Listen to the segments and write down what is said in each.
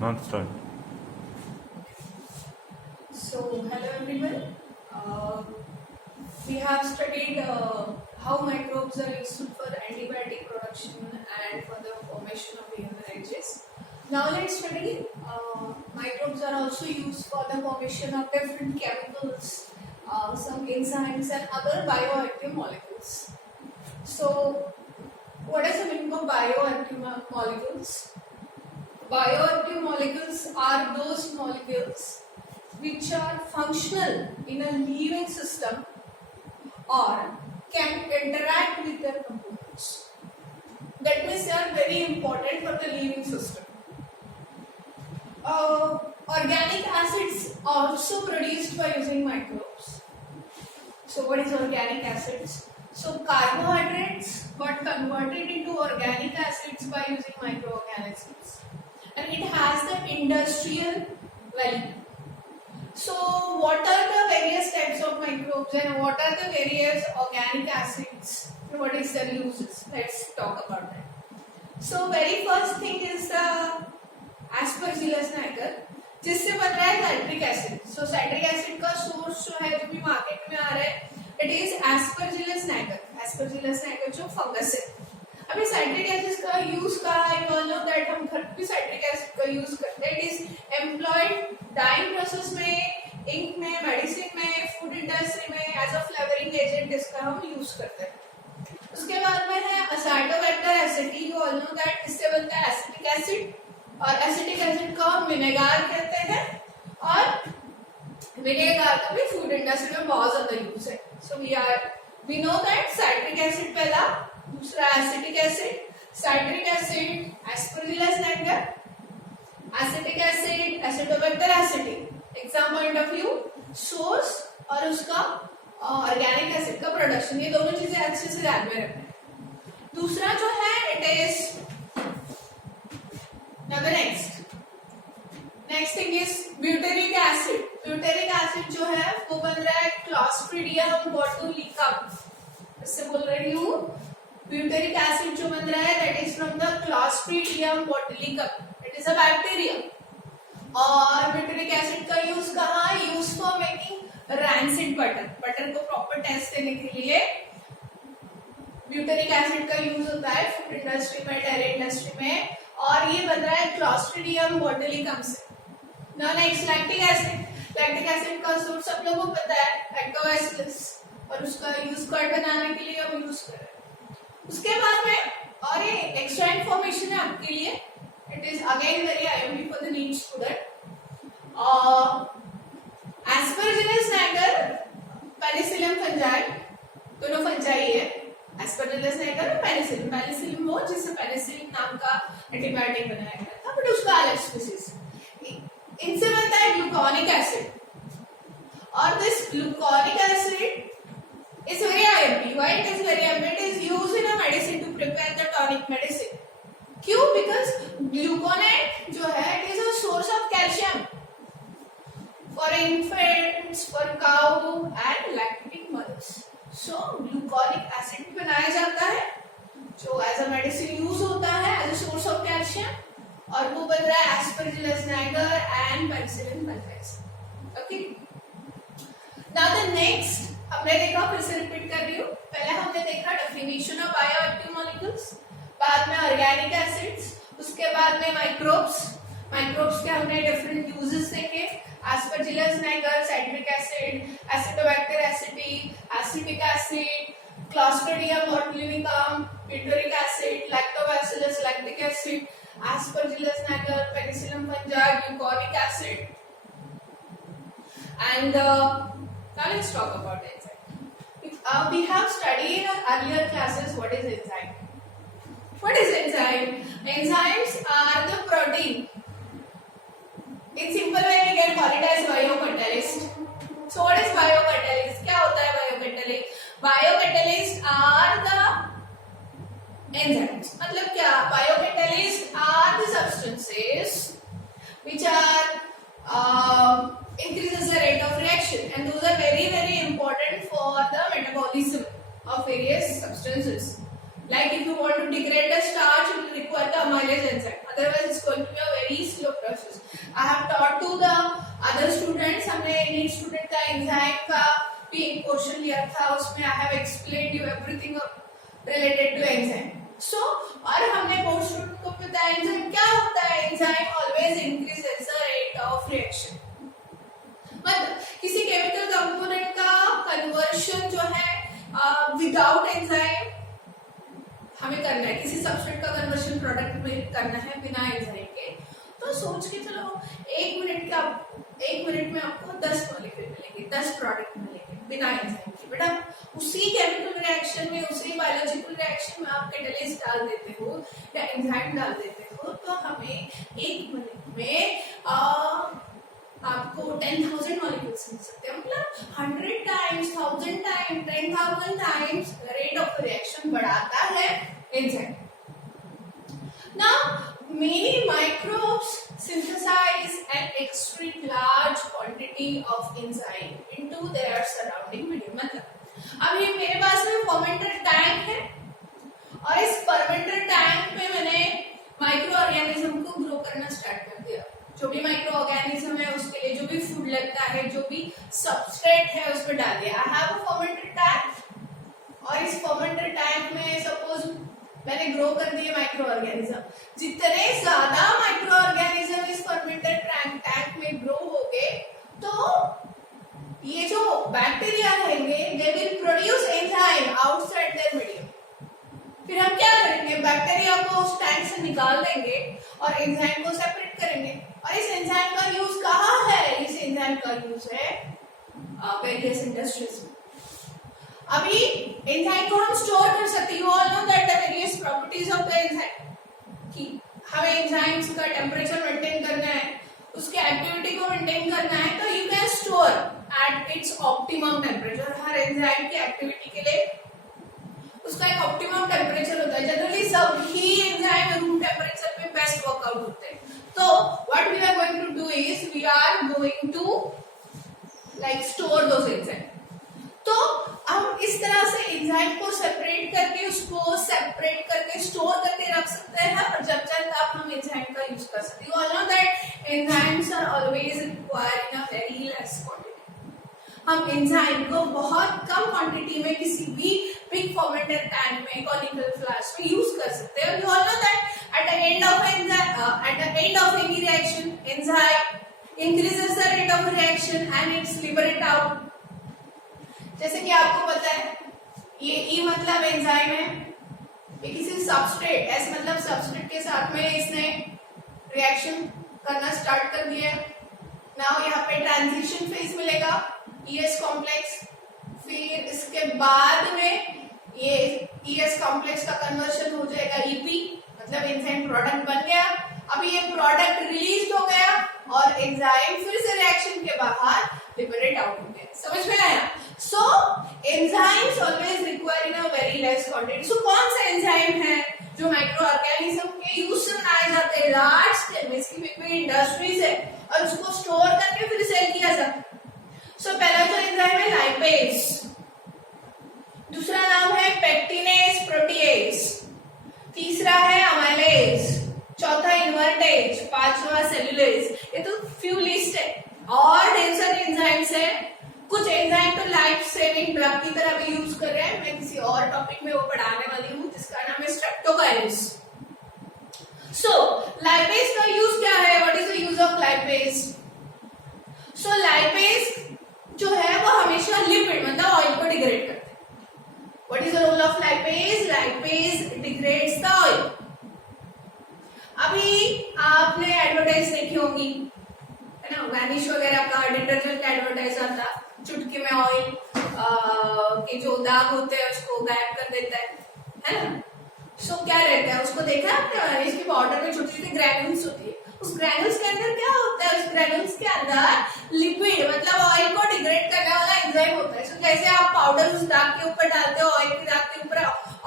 Not start. So, hello everyone. We have studied how microbes are useful for antibiotic production and for the formation of hemorrhages. Now let's study microbes are also used for the formation of different chemicals, some enzymes and other bioactive molecules. So, what is the meaning of bioactive molecules? Bioactive molecules are those molecules which are functional in a living system or can interact with their components. That means they are very important for the living system. Organic acids are also produced by using microbes. So what is organic acids? So carbohydrates got converted into organic acids by using microorganisms, and it has the industrial value. So what are the various types of microbes and what are the various organic acids? What is their uses? Let's talk about that. So very first thing is the Aspergillus niger, जिससे बन रहा है citric acid. सो citric acid का source जो है, जो भी market में आ रहा है, it is Aspergillus Niger. Aspergillus Niger जो फंगस है. अभी साइट्रिक एसिड का यूज कहा है, यू ऑल नो दैट हम घर पे साइट्रिक एसिड का यूज करते हैं. It is employed dyeing process में, इंक में, मेडिसिन में, फूड इंडस्ट्री में एज अ फ्लेवरिंग एजेंट इसका हम यूज करते हैं. उसके बाद में है acetobacter aceti. You all know that इससे बनता है एसिटिक एसिड, और एसिटिक एसिड को हम विनेगार कहते हैं, और विनेगार का भी फूड इंडस्ट्री में बहुत ज्यादा यूज है. So we know that citric acid पहला, दूसरा acetic acid, citric acid, aspergillus niger, acetic acid, acetobacter aceti. Exam point of view, source और उसका ऑर्गेनिक एसिड का प्रोडक्शन, ये दोनों चीजें अच्छे से ध्यान में रखना है. दूसरा जो है it is Now the next thing is butyric acid. Butyric acid जो है वो बन रहा है Clostridium botulism. इससे बोल रही हूँ, butyric acid जो बन रहा है that is from the Clostridium botulism. It is a bacterium. और butyric acid का यूज कहाँ? Use for making rancid butter. Butter को प्रॉपर टेस्ट देने के लिए butyric acid का यूज होता है फूड इंडस्ट्री में, डेयरी इंडस्ट्री में, और ये बन रहा है क्लॉस्ट्रिडियम बोटुलिकम से. Now next lactic acid. Lactic acid का सोर्स सब लोगों को पता है, लैक्टोबैसिलस, और उसका यूज कर्ड बनाने के लिए हम यूज कर रहे हैं. उसके बाद में और ये एक्स्ट्रा इंफॉर्मेशन है आपके लिए, it is again very IMP for the NEET student. Aspergillus niger, penicillium fungi, दोनों फंजाई है. एस्परजिलस नाइगर और पेनिसिलिन. पेनिसिलिन वो जिससे पेनिसिलिन नाम का एंटीबायोटिक बनाया गया था, बट उसका अलग स्पीसीज. इनसे बनता है ग्लूकोनिक एसिड, और this gluconic acid is very IMP. Why it is very IMP? It is used in a medicine to prepare the tonic medicine. क्यों? बिकॉज ग्लूकोनेट जो है it is a source of calcium for infants, for cow and lactic mothers. So gluconic acid बनाया जाता है जो as a medicine use होता है as a source of calcium, और वो बन रहा है aspergillus niger and penicillin fungi. Okay, now the next हमने देखा, फिर से रिपीट कर रही हूँ. पहले हमने देखा डेफिनेशन ऑफ बायोएक्टिव मॉलिक्यूल्स, बाद में ऑर्गेनिक एसिड्स, उसके बाद में माइक्रोब्स. माइक्रोब्स के हमने डिफरेंट यूजेस देखे. Aspergillus niger, citric acid, Acetobacter aceti, acetic acid, Clostridium botulism, butyric acid, Lactobacillus lactic acid, Aspergillus niger, Penicillium fungi, gluconic acid. And now let's talk about enzyme. We have studied in our earlier classes what is enzyme. What is enzyme? Enzymes are the protein. In simple way we can call it as biocatalyst. So what is biocatalyst? क्या होता है biocatalyst? Biocatalysts are the enzymes. मतलब क्या? Biocatalysts are the substances which are increases the rate of reaction, and those are very important for the metabolism of various substances. Like if you want to degrade the starch, you will require the amylase enzyme. Otherwise, it's going to be a very slow process. To the other students, हमने NEET student का enzyme का भी एक question लिया था, उसमें I have explained you everything related to enzyme. So और हमने बोर्ड स्टूडेंट को बताया एंजाइम क्या होता है। Enzyme always increases the rate of reaction, मतलब किसी केमिकल कंपोनेंट का कन्वर्शन जो है विदाउट एंजाइम हमें करना है, किसी सब्सट्रेट का कन्वर्शन प्रोडक्ट में करना है बिना एंजाइम के, तो सोच के चलो एक मिनट में आपको 10 मॉलिक्यूल मिलेंगे, 10 प्रोडक्ट मिलेंगे बिना एंजाइम के। बेटा उसी केमिकल रिएक्शन में, उसी बायोलॉजिकल रिएक्शन में आप कैटलिस्ट डाल देते हो या एंजाइम डाल देते हो, तो हमें एक मिनट में आपको 10,000 मॉलिक्यूल्स मिल सकते हैं, मतलब 100 times, 1000 times, 10,000 times rate of reaction बढ़ाता है enzyme. Now, many microbes synthesize an extreme large quantity of enzyme into their surrounding medium। मतलब अब ये मेरे पास में फर्मेंटर टैंक है और इस फर्मेंटर टैंक में मैंने माइक्रो ऑर्गेनिज्म को ग्रो करना स्टार्ट कर दिया। जो भी माइक्रो ऑर्गेनिज्म है उसके लिए जो भी फूड लगता है, जो भी सबस्ट्रेट है उसमें डाल दिया। I have a fermenter tank और इस फर्मेंटर टैंक में सपोज मैंने ग्रो कर दिए माइक्रो ऑर्गेनिज्म। जितने ज्यादा माइक्रो ऑर्गेनिज्म इस फर्मेंटर टैंक में ग्रो होंगे तो ये जो बैक्टीरिया रहेंगे they will produce enzyme outside their medium. फिर हम क्या करेंगे, बैक्टीरिया को उस टैंक से निकाल देंगे और एंजाइम को सेपरेट करेंगे। और इस एंजाइम का यूज कहाँ है? इस एंजाइम का यूज है वेरियस इंडस्ट्रीज में। अभी एंजाइम को हम स्टोर कर सकते हैं। You all know that the various properties of the enzyme, कि हमें एंजाइम्स का टेम्परेचर मेंटेन करना है, उसके एक्टिविटी को मेंटेन करना है, तो you can store at its optimum temperature. Her enzyme की एक्टिविटी के लिए उसका एक ऑप्टिमम टेम्परेचर होता है। जनरली सभी एंजाइम रूम टेम्परेचर पे बेस्ट वर्कआउट होते हैं। तो what we are going to do is we are going to like store those enzyme. तो हम इस तरह से एंजाइम को सेपरेट करके स्टोर करके रख सकते हैं और जब तक हम एंजाइम का यूज कर सकते हैं। You all know that enzymes are always required in a very less quantity। हम एंजाइम को बहुत कम क्वांटिटी में किसी भी बिग फर्मेंटर टैंक में, कॉनिकल फ्लास्क में यूज कर सकते हैं। You all know that at the end of any reaction, enzyme increases the rate of reaction and it's liberate out। जैसे कि आपको पता है ये ई मतलब एंजाइम है, ये किसी सबस्ट्रेट, एस मतलब सबस्ट्रेट के साथ में इसने रिएक्शन करना स्टार्ट कर दिया है। नाउ यहाँ पे ट्रांजिशन फेज मिलेगा ईएस कॉम्प्लेक्स, फिर इसके बाद में ये ईएस कॉम्प्लेक्स का कन्वर्शन हो जाएगा ईपी, मतलब एंजाइम प्रोडक्ट बन गया। अभी ये प्रोडक्ट रिलीज हो गया और एंजाइम फिर से रिएक्शन के बाहर लिबरेट आउट हो गया। समझ में आया? So enzymes always require in a very less quantity। So कौन सा एंजाइम है जो माइक्रो ऑर्गेनिज्म के यूज से बनाए जाते हैं लार्ज स्केल में, इसकी बिग इंडस्ट्रीज है और उसको स्टोर करके फिर सेल किया जाता है। सो पहला जो एंजाइम है लाइपेज, दूसरा नाम है पेक्टिनेज प्रोटीएज, तीसरा है अमाइलेज, चौथा इन्वर्टेज, पांचवा सेलुलेज। ये तो फ्यू लिस्ट है और ढेर सारे एंजाइम्स है। कुछ एंजाइम तो लाइफ सेविंग ड्रग की तरह भी यूज कर रहे हैं। मैं किसी और टॉपिक में वो पढ़ाने वाली हूँ जिसका नाम है स्ट्रेप्टोकाइनेस। सो लाइपेज का यूज क्या है? What is the use of lipase? So lipase जो है वो हमेशा लिपिड मतलब ऑयल को डिग्रेड करते हैं। What is the role of lipase? Lipase degrades the oil. अभी आपने एडवर्टाइज देखी होगी है ना, वैनिश वगैरह का डिटर्जेंट का एडवर्टाइज आता, चुटकी में ऑयल के जो दाग होते हैं उसको गायब कर देता है ना। सो क्या रहता है, उसको देखा आपने? वैनिश के पाउडर में छोटी छोटी ग्रैन्यूल्स होती है। उस ग्रैन्यूल्स के अंदर क्या होता है? उस ग्रैन्यूल्स के अंदर लिपिड मतलब ऑयल को डिग्रेड करने वाला एंजाइम होता है। सो जैसे आप पाउडर उस दाग के ऊपर डालते हो, ऑयल के दाग के ऊपर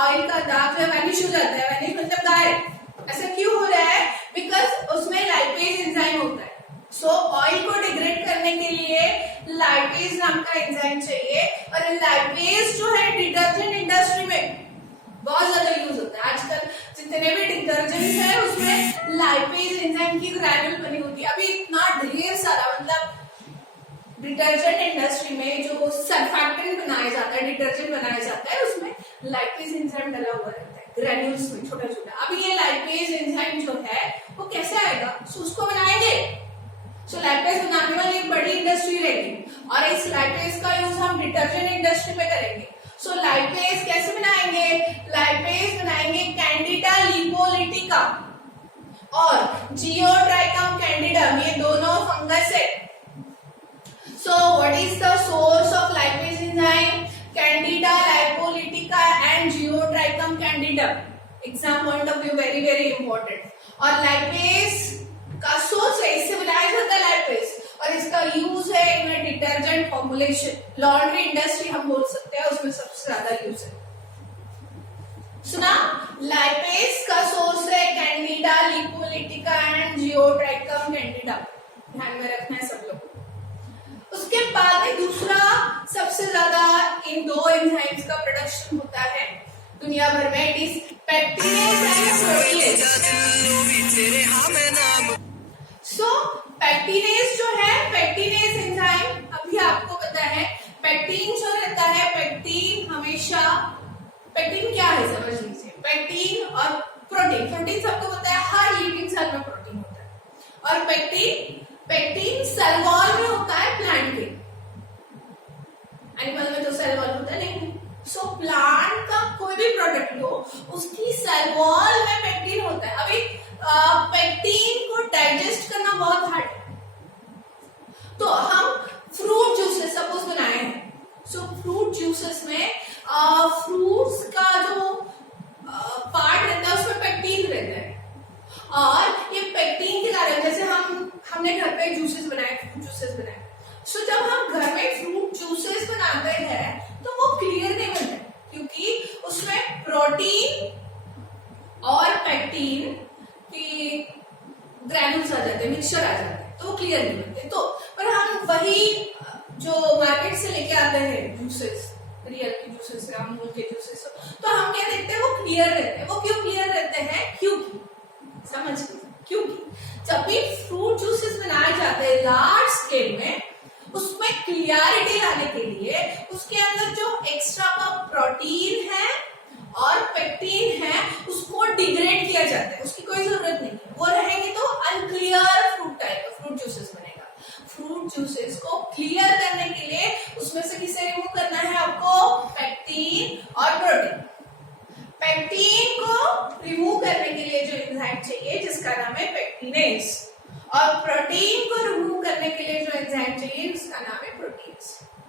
ऑयल का दाग जो वैनिश हो जाता है। वैनिश मतलब गायब। ऐसा क्यों हो रहा है? बिकॉज उसमें लाइपेज एंजाइम होता है। सो ऑयल को डिग्रेड करने के लिए लाइपेज नाम का एंजाइम चाहिए और लाइपेज जो है डिटर्जेंट इंडस्ट्री में बहुत ज्यादा यूज होता है। आजकल जितने भी डिटर्जेंट्स हैं उसमें लाइपेज एंजाइम की ग्रैन्यूल बनी होती है। अभी इतना ढेर सारा डिटर्जेंट इंडस्ट्री में जो सरफैक्टेंट बनाया जाता है, डिटर्जेंट बनाया जाता है, उसमें लाइपेज एंजाइम डला हुआ रहता है ग्रेन्यूल्स में छोटा छोटा। अब ये लाइपेज एंजाइम जो है वो कैसे आएगा, सो उसको बनाएंगे। सो लाइपेज बनाने वाली एक बड़ी इंडस्ट्री रहेगी और इस लाइपेज का यूज हम डिटर्जेंट इंडस्ट्री में करेंगे। सो लाइपेज कैसे बनाएंगे, लाइपेज बनाएंगे कैंडिडा लिपोलिटिका और जियोट्राइकम कैंडिडम, ये दोनों फंगस है। So what is the source of lipase enzyme, candida lipolytica and geotrichum candidum. Exam point of view very very important. और लाइपेज का सोर्स है, इससे बनाया जाता है लाइपेज, और इसका यूज है इन डिटर्जेंट फॉर्मुलेशन, लॉन्ड्री इंडस्ट्री हम बोल सकते हैं, उसमें सबसे ज्यादा यूज है। सुना, लाइपेज का सोर्स है कैंडिडा लिपोलिटिका एंड जियोट्राइकम कैंडिडम, ध्यान में रखना है सब लोग। उसके बाद में दूसरा सबसे ज्यादा इन दो एंजाइम्स का प्रोडक्शन होता है दुनिया भर में, it is pectinase and protease. So pectinase जो है, पेक्टिनेज एंजाइम, अभी आपको पता है पेक्टिन जो रहता है, पेक्टिन हमेशा, पेक्टिन क्या है समझ लीजिए, पेक्टिन और प्रोटीन, प्रोटीन सबको पता है हर लिविंग सेल में प्रोटीन होता है, और पेक्टिन सेल वॉल में होता है प्लांट के, एनिमल में तो सेल वॉल होता नहीं। सो प्लांट का कोई भी प्रोडक्ट लो, उसकी सेल वॉल में पेक्टिन होता है। अभी पेक्टिन को डाइजेस्ट करना बहुत हार्ड है, तो हम फ्रूट जूसेस सपोज बनाए हैं, सो फ्रूट जूसेस में फ्रूट्स का जो पार्ट रहता है उसमें पेक्टिन रहता है, और ये पेक्टिन के कारण, जैसे हमने घर पे जूसेस बनाए, फ्रूट जूसेस बनाए, सो जब हम घर में फ्रूट जूसेस बनाते हैं तो वो क्लियर नहीं बनते, क्योंकि उसमें प्रोटीन और पेक्टिन की ग्रैन्यूल्स आ जाते हैं, मिक्सचर आ जाते हैं, तो वो क्लियर नहीं बनते। तो पर हम वही जो मार्केट से लेके आते हैं जूसेस, रियल के जूसेस, अमूल के जूसेस, तो हम क्या देखते हैं, वो क्लियर रहते हैं। वो क्यों क्लियर रहते हैं, क्योंकि समझ लीजिए, क्योंकि जब भी फ्रूट जूसेस बनाए जाते हैं लार्ज स्केल में, उसमें क्लियरिटी लाने के लिए उसके अंदर जो एक्स्ट्रा का प्रोटीन है और पेक्टिन है उसको डिग्रेड किया जाता है, उसकी कोई जरूरत नहीं है। वो रहेंगे तो अनक्लियर फ्रूट टाइप का फ्रूट जूसेस बनेगा। फ्रूट जूसेस को क्लियर करने के लिए उसमें से किसे रिमूव करना है आपको, पेक्टिन और प्रोटीन। पेक्टिन को रिमूव करने के लिए जो एंजाइम चाहिए जिसका नाम है पेक्टिनेज, और प्रोटीन को रिमूव करने के लिए जो एंजाइम चाहिए उसका नाम है प्रोटीनेज।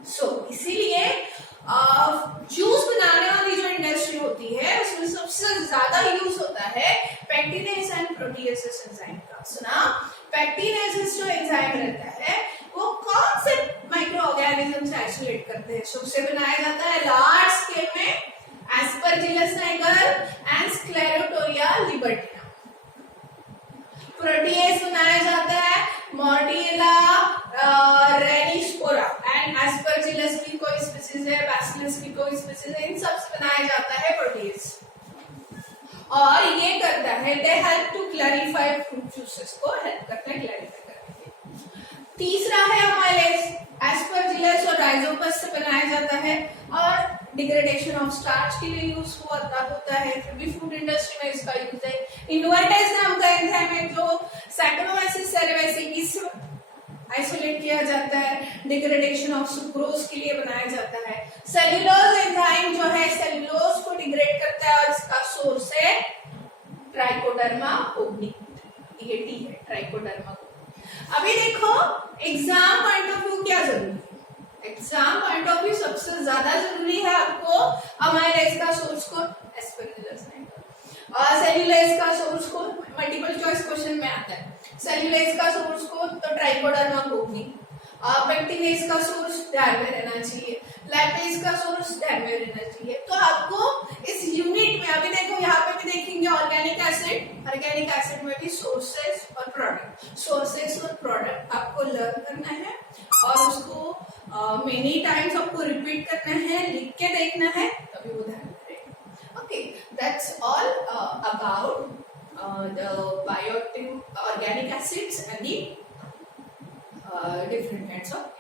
सो इसीलिए जूस बनाने वाली जो इंडस्ट्री होती है उसमें सबसे ज्यादा यूज होता है पेक्टिनेज एंड प्रोटीएसेस एंजाइम का। सुना, पेक्टिनेज जो एंजाइम रहता है वो कौन से माइक्रो ऑर्गेनिज्म से आइसोलेट करते हैं, उससे बनाया जाता है लार्ज स्केल में एस्परजिलस नाइगर एंड स्क्लेरोटोरिया लिबर्टिना। प्रोटीएज बनाया जाता है मोर्डियला रेनिस्पोरा एंड एस्परजिलस की कोई स्पीसीज है, बैसिलस की कोई स्पीसीज है, इन सब से बनाया जाता है प्रोटीएज। और ये करता है, they help to clarify fruit juices को हेल्प करता है क्लैरिफाई करने के। तीसरा है अमाइलेज, एस्परजिलस और राइजोपस से बनाया जाता है और डिग्रेडेशन ऑफ स्टार्च के लिए यूज होता है, फिर भी फूड इंडस्ट्री में इसका यूज है। इन्वर्टेज नाम का एंजाइम है जो सैक्रोमाइसिस सेरेवेसिस से आइसोलेट किया जाता है, डिग्रेडेशन ऑफ सुक्रोज के लिए बनाया जाता है। सेल्यूलोज एंजाइम जो है सेल्यूलोज को डिग्रेड करता है और इसका सोर्स है ट्राइकोडर्मा ओबली, ये टी है ट्राइकोडर्मा। अभी देखो एग्जाम पॉइंट ऑफ व्यू क्या जरूरी है, एग्जाम पॉइंट ऑफ व्यू सबसे ज्यादा जरूरी है आपको अमाइलेज का सोर्स को एस्परजिलस नाइगर, और सेल्यूलोज का सोर्स को मल्टीपल चॉइस क्वेश्चन में आता है, सेल्यूलोज का सोर्स को तो ट्राइकोडर्मा ओबली, पेक्टिनेज का सोर्स ध्यान में रहना चाहिए, लैपेज का सोर्स ध्यान में रहना चाहिए। तो आपको इस यूनिट में अभी देखो यहाँ पे भी देखेंगे ऑर्गेनिक एसिड, ऑर्गेनिक एसिड में भी सोर्सेस और प्रोडक्ट, सोर्सेस और प्रोडक्ट आपको लर्न करना है और उसको मेनी टाइम्स आपको रिपीट करना है, लिख के देखना है, तभी वो ध्यान रखेगा। Okay, that's all about the bioactive organic acids and the different kinds of